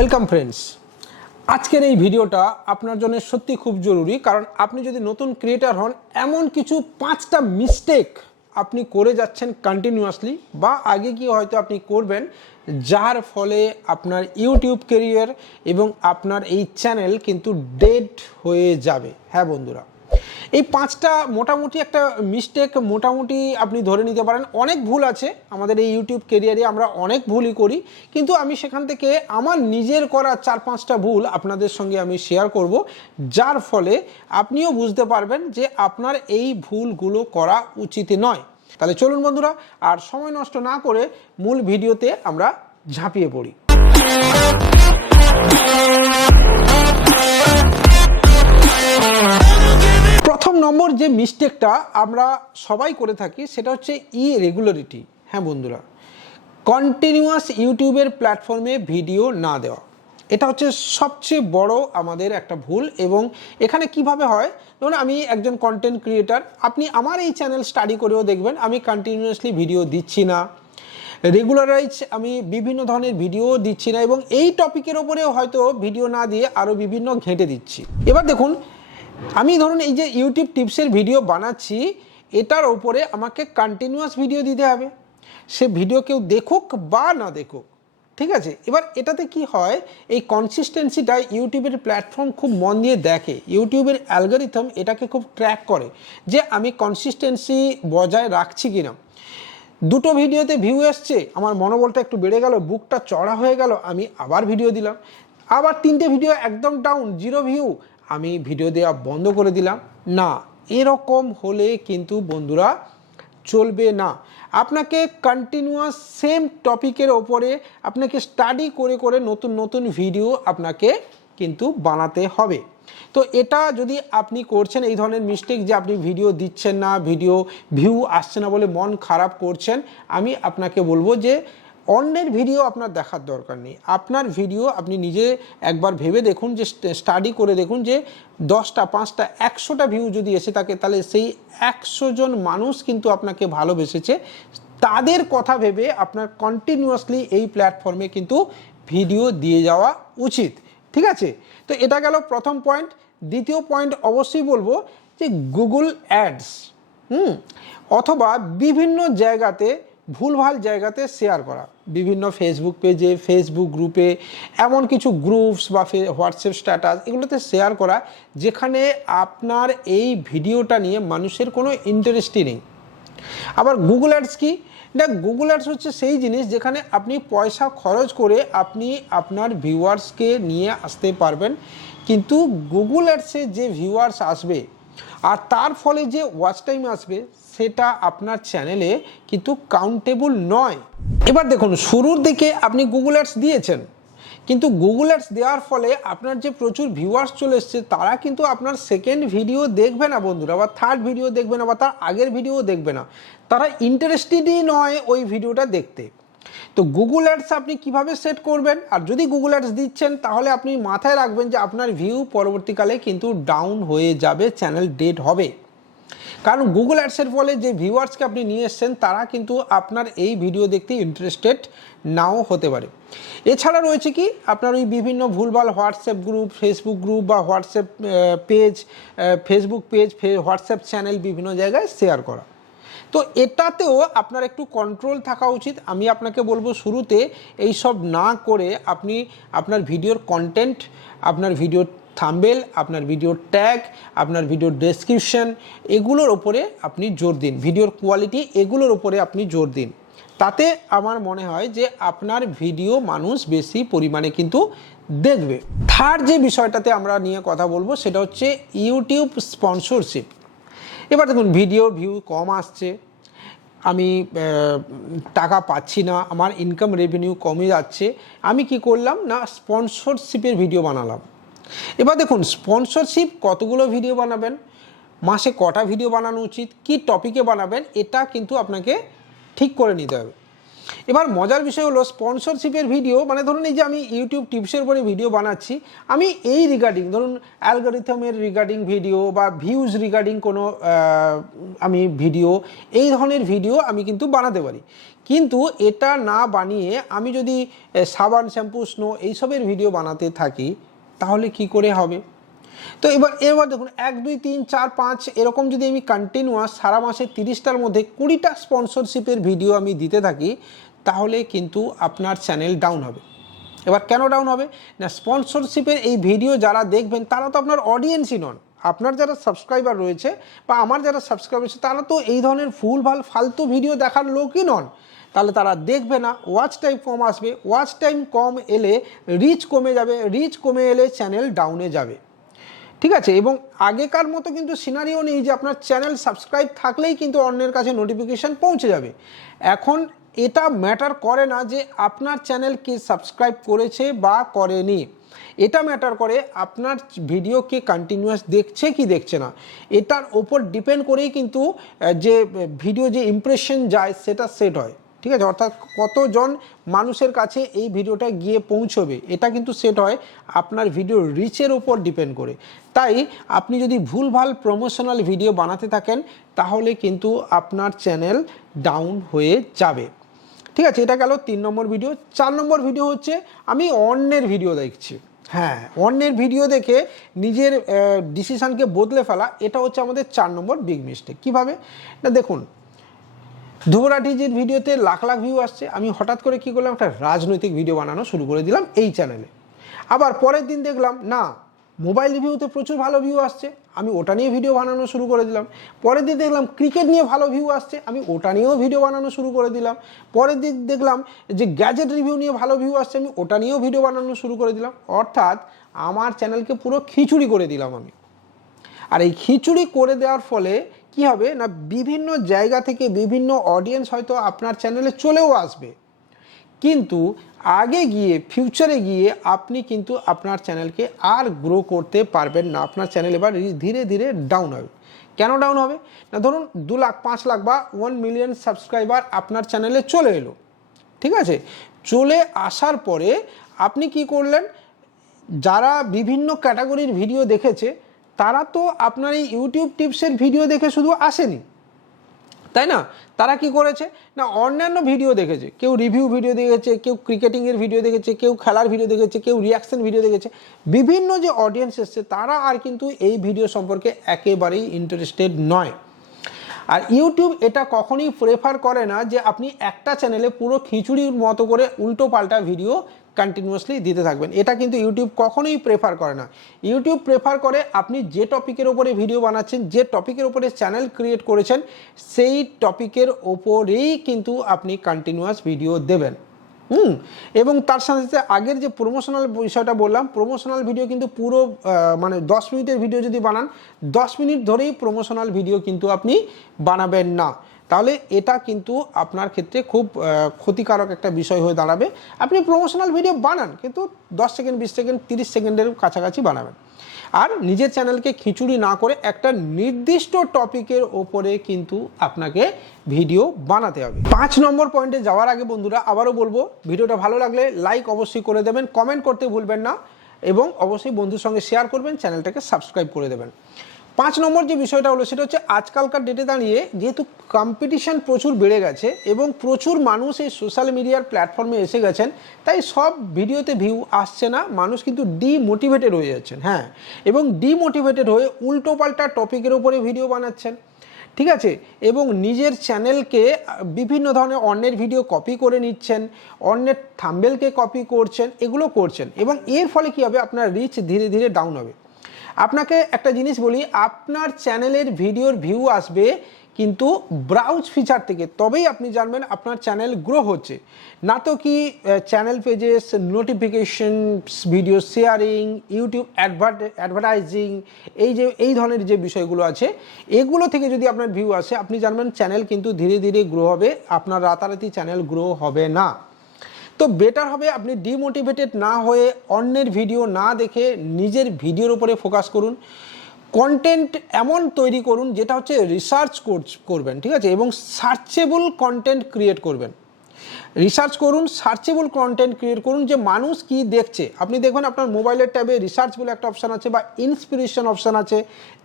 Welcome friends, আজকের এই ভিডিওটা আপনার জন্য সত্যি খুব জরুরি। কারণ আপনি যদি নতুন ক্রিয়েটার হন, এমন কিছু 5টা মিস্টেক আপনি করে যাচ্ছেন কন্টিনিউয়াসলি, বা আগে কি হয়তো আপনি করবেন, যার ফলে আপনার ইউটিউব ক্যারিয়ার এবং আপনার এই চ্যানেল কিন্তু ডেড হয়ে যাবে। হ্যাঁ বন্ধুরা, এই 5টা মোটামুটি একটা মিস্টেক মোটামুটি আপনি ধরে নিতে পারেন। অনেক ভুল আছে আমাদের এই ইউটিউব ক্যারিয়ারে, আমরা অনেক ভুলই করি, কিন্তু আমি সেখান থেকে আমার নিজের করা 4-5টা ভুল আপনাদের সঙ্গে আমি শেয়ার করব, যার ফলে আপনিও বুঝতে পারবেন যে আপনার এই ভুলগুলো করা উচিত নয়। তাহলে চলুন বন্ধুরা, আর সময় নষ্ট না করে মূল ভিডিওতে আমরা ঝাঁপিয়ে পড়ি। প্রথম নম্বর যে মিস্টেকটা আমরা সবাই করে থাকি সেটা হচ্ছে ইরেগুলারিটি। হ্যাঁ বন্ধুরা, কন্টিনিউয়াস ইউটিউবের প্ল্যাটফর্মে ভিডিও না দেওয়া, এটা হচ্ছে সবচেয়ে বড় আমাদের একটা ভুল। এবং এখানে কিভাবে হয়, ধরুন আমি একজন কন্টেন্ট ক্রিয়েটার, আপনি আমার এই চ্যানেল স্টাডি করেও দেখবেন আমি কন্টিনিউয়াসলি ভিডিও দিচ্ছি না, রেগুলারাইজ আমি বিভিন্ন ধরনের ভিডিও দিচ্ছি না, এবং এই টপিকের ওপরেও হয়তো ভিডিও না দিয়ে আরও বিভিন্ন ঘেঁটে দিচ্ছি। এবার দেখুন, আমি ধরুন এই যে ইউটিউব টিপসের ভিডিও বানাচ্ছি, এটার ওপরে আমাকে কন্টিনিউয়াস ভিডিও দিতে হবে, সে ভিডিও কেউ দেখুক বা না দেখুক, ঠিক আছে। এবার এটাতে কি হয়, এই কনসিস্টেন্সিটা ইউটিউবের প্ল্যাটফর্ম খুব মন দিয়ে দেখে, ইউটিউবের অ্যালগরিথম এটাকে খুব ট্র্যাক করে যে আমি কনসিস্টেন্সি বজায় রাখছি কিনা। দুটো ভিডিওতে ভিউ এসছে, আমার মনোবলটা একটু বেড়ে গেল, বুকটা চড়া হয়ে গেল, আমি আবার ভিডিও দিলাম। আবার 3টে ভিডিও একদম ডাউন, 0 ভিউ, আমি ভিডিও দেওয়া বন্ধ করে দিলাম। না, এরকম হলে কিন্তু বন্ধুরা চলবে না। আপনাকে কন্টিনিউয়াস সেম টপিকের ওপরে আপনাকে স্টাডি করে করে নতুন নতুন ভিডিও আপনাকে কিন্তু বানাতে হবে। তো এটা যদি আপনি করছেন, এই ধরনের মিস্টেক যে আপনি ভিডিও দিচ্ছেন না, ভিডিও ভিউ আসছে না বলে মন খারাপ করছেন, আমি আপনাকে বলবো যে অন্যের ভিডিও আপনার দেখার দরকার নেই। আপনার ভিডিও আপনি নিজে একবার ভেবে দেখুন, যে স্টাডি করে দেখুন যে 10টা 5টা 100টা ভিউ যদি এসে থাকে, তাহলে সেই 100 জন মানুষ কিন্তু আপনাকে ভালোবেসেছে, তাদের কথা ভেবে আপনার কন্টিনিউয়াসলি এই প্ল্যাটফর্মে কিন্তু ভিডিও দিয়ে যাওয়া উচিত, ঠিক আছে। তো এটা গেল প্রথম পয়েন্ট। দ্বিতীয় পয়েন্ট অবশ্যই বলবো যে গুগল অ্যাডস অথবা বিভিন্ন জায়গাতে, ভুলভাল জায়গাতে শেয়ার করা, বিভিন্ন ফেসবুক পেজে, ফেসবুক গ্রুপে, এমন কিছু গ্রুপস বা হোয়াটসঅ্যাপ স্ট্যাটাস, এগুলোতে শেয়ার করা যেখানে আপনার এই ভিডিওটা নিয়ে মানুষের কোনো ইন্টারেস্টই নেই। আবার গুগল অ্যাডস কি না, গুগল অ্যাডস হচ্ছে সেই জিনিস যেখানে আপনি পয়সা খরচ করে আপনি আপনার ভিউয়ার্সকে নিয়ে আসতে পারবেন, কিন্তু গুগল অ্যাডসে যে ভিউয়ার্স আসবে আর তার ফলে যে ওয়াচ টাইম আসবে, সেটা আপনার চ্যানেলে কিন্তু কাউন্টেবল নয়। এবার দেখুন, শুরুর দিকে আপনি গুগল অ্যাডস দিয়েছেন, কিন্তু গুগল অ্যাডস দেওয়ার ফলে আপনার যে প্রচুর ভিউয়ার্স চলে এসছে, তারা কিন্তু আপনার সেকেন্ড ভিডিও দেখবে না বন্ধুরা, বা থার্ড ভিডিও দেখবে না, বা তার আগের ভিডিও দেখবে না, তারা ইন্টারেস্টেডই নয় ওই ভিডিওটা দেখতে। তো গুগল অ্যাডস আপনি কিভাবে সেট করবেন, আর যদি গুগল অ্যাডস দিচ্ছেন, তাহলে আপনি মাথায় রাখবেন যে আপনার ভিউ পরবর্তীকালে কিন্তু ডাউন হয়ে যাবে, চ্যানেল ডেড হবে। কারণ গুগল অ্যাডসের ফলে যে ভিউয়ার্সকে আপনি নিয়ে এসছেন, তারা কিন্তু আপনার এই ভিডিও দেখতে ইন্টারেস্টেড নাও হতে পারে। এছাড়া রয়েছে কি, আপনার ওই বিভিন্ন ভুলভাল হোয়াটসঅ্যাপ গ্রুপ, ফেসবুক গ্রুপ বা WhatsApp page, Facebook page, WhatsApp channel বিভিন্ন জায়গায় শেয়ার করা। তো এটাতেও আপনার একটু কন্ট্রোল থাকা উচিত। আমি আপনাকে বলবো, শুরুতে এই সব না করে আপনি আপনার ভিডিওর কন্টেন্ট, আপনার ভিডিওর থাম্বনেল, আপনার ভিডিওর ট্যাগ, আপনার ভিডিওর ডেসক্রিপশন, এগুলোর ওপরে আপনি জোর দিন, ভিডিওর কোয়ালিটি, এগুলোর ওপরে আপনি জোর দিন। তাতে আমার মনে হয় যে আপনার ভিডিও মানুষ বেশি পরিমাণে কিন্তু দেখবে। থার্ড যে বিষয়টাতে আমরা নিয়ে কথা বলবো, সেটা হচ্ছে ইউটিউব স্পন্সরশিপ। এবার দেখুন, ভিডিও ভিউ কম আসছে, আমি টাকা পাচ্ছি না, আমার ইনকাম রেভিনিউ কমে যাচ্ছে, আমি কি করলাম না, স্পন্সরশিপের ভিডিও বানালাম। এবার দেখুন, স্পন্সরশিপ কতগুলো ভিডিও বানাবেন, মাসে কটা ভিডিও বানানো উচিত, কি টপিকে বানাবেন, এটা কিন্তু আপনাকে ঠিক করে নিতে হবে। এবার মজার বিষয় হলো স্পন্সরশিপের ভিডিও, মানে ধরুন এই যে আমি ইউটিউব টিপসের উপরে ভিডিও বানাচ্ছি, আমি এই রিগার্ডিং ধরুন অ্যালগরিথমের রিগার্ডিং ভিডিও বা ভিউজ রিগার্ডিং কোনো আমি ভিডিও, এই ধরনের ভিডিও আমি কিন্তু বানাতে পারি। কিন্তু এটা না বানিয়ে আমি যদি সাবান, শ্যাম্পু, স্নো এইসবের ভিডিও বানাতে থাকি তাহলে কি করে হবে? তো এবার দেখুন 1 2 3 4 5 এরকম যদি আমি কন্টিনিউয়াস সারা মাসে 30টার মধ্যে 20টা স্পন্সরশিপের ভিডিও আমি দিতে থাকি তাহলে কিন্তু আপনার চ্যানেল ডাউন হবে। এবার কেন ডাউন হবে না, স্পন্সরশিপের এই ভিডিও যারা দেখবেন তারা তো আপনার অডিয়েন্সই নন। আপনার যারা সাবস্ক্রাইবার রয়েছে বা আমার যারা সাবস্ক্রাইবার রয়েছে তারা তো এই ধরনের ভুলভাল ফালতু ভিডিও দেখার লোকই নন। তাহলে তারা দেখবে না, ওয়াচ টাইম কম আসবে, ওয়াচ টাইম কম এলে রিচ কমে যাবে, রিচ কমে এলে চ্যানেল ডাউনে যাবে। ঠিক আছে, এবং আগেকার মতো কিন্তু সিনারিও নেই যে আপনার চ্যানেল সাবস্ক্রাইব থাকলেই কিন্তু অন্যের কাছে নোটিফিকেশান পৌঁছে যাবে। এখন এটা ম্যাটার করে না যে আপনার চ্যানেল কে সাবস্ক্রাইব করেছে বা করেনি, এটা ম্যাটার করে আপনার ভিডিও কে কন্টিনিউয়াস দেখছে কি দেখছে না। এটার ওপর ডিপেন্ড করেই কিন্তু যে ভিডিও যে ইমপ্রেশন যায় সেটা সেট হয়। ঠিক আছে, অর্থাৎ কতজন মানুষের কাছে এই ভিডিওটা গিয়ে পৌঁছবে এটা কিন্তু সেট হয় আপনার ভিডিওর রিচের ওপর ডিপেন্ড করে। তাই আপনি যদি ভুলভাল প্রমোশনাল ভিডিও বানাতে থাকেন তাহলে কিন্তু আপনার চ্যানেল ডাউন হয়ে যাবে। ঠিক আছে, এটা গেল 3 নম্বর ভিডিও। 4 নম্বর ভিডিও হচ্ছে আমি অন্যের ভিডিও দেখছি। হ্যাঁ, অন্যের ভিডিও দেখে নিজের ডিসিশানকে বদলে ফেলা, এটা হচ্ছে আমাদের 4 নম্বর বিগ মিস্টেক। কীভাবে না, দেখুন ধ্রুবরাঠিজির ভিডিওতে লাখ লাখ ভিউ আসছে, আমি হঠাৎ করে কী করলাম, একটা রাজনৈতিক ভিডিও বানানো শুরু করে দিলাম এই চ্যানেলে। আবার পরের দিন দেখলাম না মোবাইল রিভিউতে প্রচুর ভালো ভিউ আসছে, আমি ওটা নিয়ে ভিডিও বানানো শুরু করে দিলাম। পরের দিন দেখলাম ক্রিকেট নিয়ে ভালো ভিউ আসছে, আমি ওটা নিয়েও ভিডিও বানানো শুরু করে দিলাম। পরের দিন দেখলাম যে গ্যাজেট রিভিউ নিয়ে ভালো ভিউ আসছে, আমি ওটা নিয়েও ভিডিও বানানো শুরু করে দিলাম। অর্থাৎ আমার চ্যানেলকে পুরো খিচুড়ি করে দিলাম আমি। আর এই খিচুড়ি করে দেওয়ার ফলে কি হবে না, বিভিন্ন জায়গা থেকে বিভিন্ন অডিয়েন্স হয়তো আপনার চ্যানেলে চলেও আসবে, কিন্তু আগে গিয়ে ফিউচারে গিয়ে আপনি কিন্তু আপনার চ্যানেলকে আর গ্রো করতে পারবেন না। আপনার চ্যানেল এবার ধীরে ধীরে ডাউন হবে। কেন ডাউন হবে না, ধরুন 2 লাখ 5 লাখ বা 1 মিলিয়ন সাবস্ক্রাইবার আপনার চ্যানেলে চলে এলো। ঠিক আছে, চলে আসার পরে আপনি কি করলেন, যারা বিভিন্ন ক্যাটাগরির ভিডিও দেখেছে তারা তো আপনার এই ইউটিউব টিপসের ভিডিও দেখে শুধু আসেনি, তাই না? তারা কি করেছে না, অন্যান্য ভিডিও দেখেছে, কেউ রিভিউ ভিডিও দেখেছে, কেউ ক্রিকেটিংয়ের ভিডিও দেখেছে, কেউ খেলার ভিডিও দেখেছে, কেউ রিয়াকশন ভিডিও দেখেছে। বিভিন্ন যে অডিয়েন্স এসছে তারা আর কিন্তু এই ভিডিও সম্পর্কে একেবারেই ইন্টারেস্টেড নয়। আর ইউটিউব এটা কখনোই প্রেফার করে না যে আপনি একটা চ্যানেলে পুরো খিচুড়ির মতো করে উল্টো পাল্টা ভিডিও কন্টিনিউয়াসলি দিতে থাকবেন, এটা কিন্তু ইউটিউব কখনোই প্রেফার করে না। ইউটিউব প্রেফার করে আপনি যে টপিকের ওপরে ভিডিও বানাচ্ছেন, যে টপিকের ওপরে চ্যানেল ক্রিয়েট করেছেন, সেই টপিকের ওপরেই কিন্তু আপনি কন্টিনিউয়াস ভিডিও দেবেন। এবং তার সাথে সাথে আগের যে প্রমোশনাল বিষয়টা বললাম, প্রমোশনাল ভিডিও কিন্তু পুরো মানে 10 মিনিটের ভিডিও যদি বানান 10 মিনিট ধরেই প্রমোশনাল ভিডিও কিন্তু আপনি বানাবেন না, তাহলে এটা কিন্তু আপনার ক্ষেত্রে খুব ক্ষতিকারক একটা বিষয় হয়ে দাঁড়াবে। আপনি প্রমোশনাল ভিডিও বানান কিন্তু 10 সেকেন্ড 20 সেকেন্ড 30 সেকেন্ডের কাছাকাছি বানাবেন। আর নিজের চ্যানেলকে খিচুড়ি না করে একটা নির্দিষ্ট টপিকের ওপরে কিন্তু আপনাকে ভিডিও বানাতে হবে। 5 নম্বর পয়েন্টে যাওয়ার আগে বন্ধুরা আবারও বলবো, ভিডিওটা ভালো লাগলে লাইক অবশ্যই করে দেবেন, কমেন্ট করতে ভুলবেন না এবং অবশ্যই বন্ধুর সঙ্গে শেয়ার করবেন, চ্যানেলটাকে সাবস্ক্রাইব করে দেবেন। 5 নম্বর যে বিষয়টা হলো সেটা হচ্ছে আজকালকার ডেটে দাঁড়িয়ে যেহেতু কম্পিটিশান প্রচুর বেড়ে গেছে এবং প্রচুর মানুষ এই সোশ্যাল মিডিয়ার প্ল্যাটফর্মে এসে গেছেন, তাই সব ভিডিওতে ভিউ আসছে না, মানুষ কিন্তু ডিমোটিভেটেড হয়ে যাচ্ছেন। হ্যাঁ, এবং ডিমোটিভেটেড হয়ে উল্টোপাল্টা টপিকের ওপরে ভিডিও বানাচ্ছেন। ঠিক আছে, এবং নিজের চ্যানেলকে বিভিন্ন ধরনের অন্যের ভিডিও কপি করে নিচ্ছেন, অন্যের থাম্বনেলকে কপি করছেন, এগুলো করছেন এবং এর ফলে কী হবে, আপনার রিচ ধীরে ধীরে ডাউন হবে। আপনাকে একটা জিনিস বলি, আপনার চ্যানেলের ভিডিওর ভিউ আসবে কিন্তু ব্রাউজ ফিচার থেকে, তবেই আপনি জানবেন আপনার চ্যানেল গ্রো হচ্ছে। না তো কি channel pages, notification, video sharing, YouTube advertising, এই ধরনের যে বিষয়গুলো আছে এগুলো থেকে যদি আপনার ভিউ আসে আপনি জানবেন চ্যানেল কিন্তু ধীরে ধীরে গ্রো হবে, আপনার রাতারাতি চ্যানেল গ্রো হবে না। তো বেটার হবে আপনি ডিমোটিভেটেড না হয়ে অন্যের ভিডিও না দেখে নিজের ভিডিওর উপরে ফোকাস করুন, কন্টেন্ট এমন তৈরি করুন যেটা হচ্ছে রিসার্চ করবেন, ঠিক আছে, এবং সার্চেবল কন্টেন্ট ক্রিয়েট করবেন। রিসার্চ করুন, সার্চেবল কন্টেন্ট ক্রিয়েট করুন, যে মানুষ কি দেখছে। আপনি দেখবেন আপনার মোবাইলের ট্যাবে রিসার্চ বলে একটা অপশান আছে বা ইন্সপিরেশন অপশান আছে,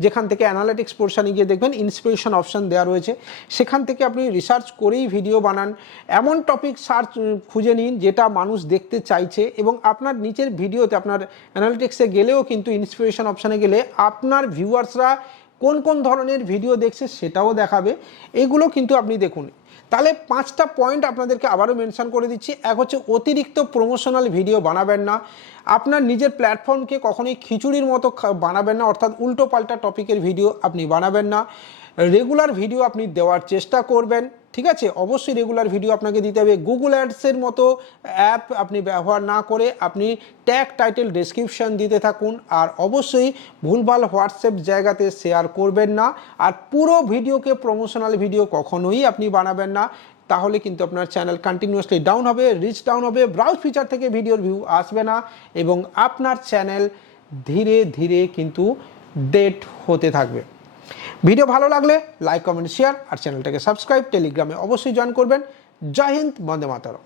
যেখান থেকে অ্যানালিটিক্স পোর্শনে গিয়ে দেখবেন ইন্সপিরেশন অপশান দেওয়া রয়েছে। সেখান থেকে আপনি রিসার্চ করেই ভিডিও বানান, এমন টপিক সার্চ খুঁজে নিন যেটা মানুষ দেখতে চাইছে, এবং আপনার নিচের ভিডিওতে আপনার অ্যানালিটিক্সে গেলেও কিন্তু ইন্সপিরেশন অপশানে গেলে আপনার ভিউয়ার্সরা কোন কোন ধরনের ভিডিও দেখছে সেটাও দেখাবে। এগুলো কিন্তু আপনি দেখুন। তাহলে 5টা পয়েন্ট আপনাদেরকে আবারও মেনশন করে দিচ্ছি। এক হচ্ছে অতিরিক্ত প্রমোশনাল ভিডিও বানাবেন না, আপনার নিজের প্ল্যাটফর্মকে কখনোই খিচুড়ির মতো বানাবেন না, অর্থাৎ উল্টো পাল্টা টপিকের ভিডিও আপনি বানাবেন না। রেগুলার ভিডিও আপনি দেওয়ার চেষ্টা করবেন, ঠিক আছে? অবশ্যই রেগুলার ভিডিও আপনাকে দিতে হবে। গুগল অ্যাডসের মতো অ্যাপ আপনি ব্যবহার না করে আপনি ট্যাগ, টাইটেল, ডেসক্রিপশন দিতে থাকুন। আর অবশ্যই ভুলভাল হোয়াটসঅ্যাপ জায়গাতে শেয়ার করবেন না। আর পুরো ভিডিওকে প্রমোশনাল ভিডিও কখনোই আপনি বানাবেন না, তাহলে কিন্তু আপনার চ্যানেল কন্টিনিউয়াসলি ডাউন হবে, রিচ ডাউন হবে, ব্রাউজ ফিচার থেকে ভিডিওর ভিউ আসবে না, এবং আপনার চ্যানেল ধীরে ধীরে কিন্তু ডেড হতে থাকবে। ভিডিও ভালো লাগলে লাইক, কমেন্ট, শেয়ার, আর চ্যানেলটাকে সাবস্ক্রাইব, টেলিগ্রামে অবশ্যই জয়েন করবেন। জয় হিন্দ, বন্দে মাতরম।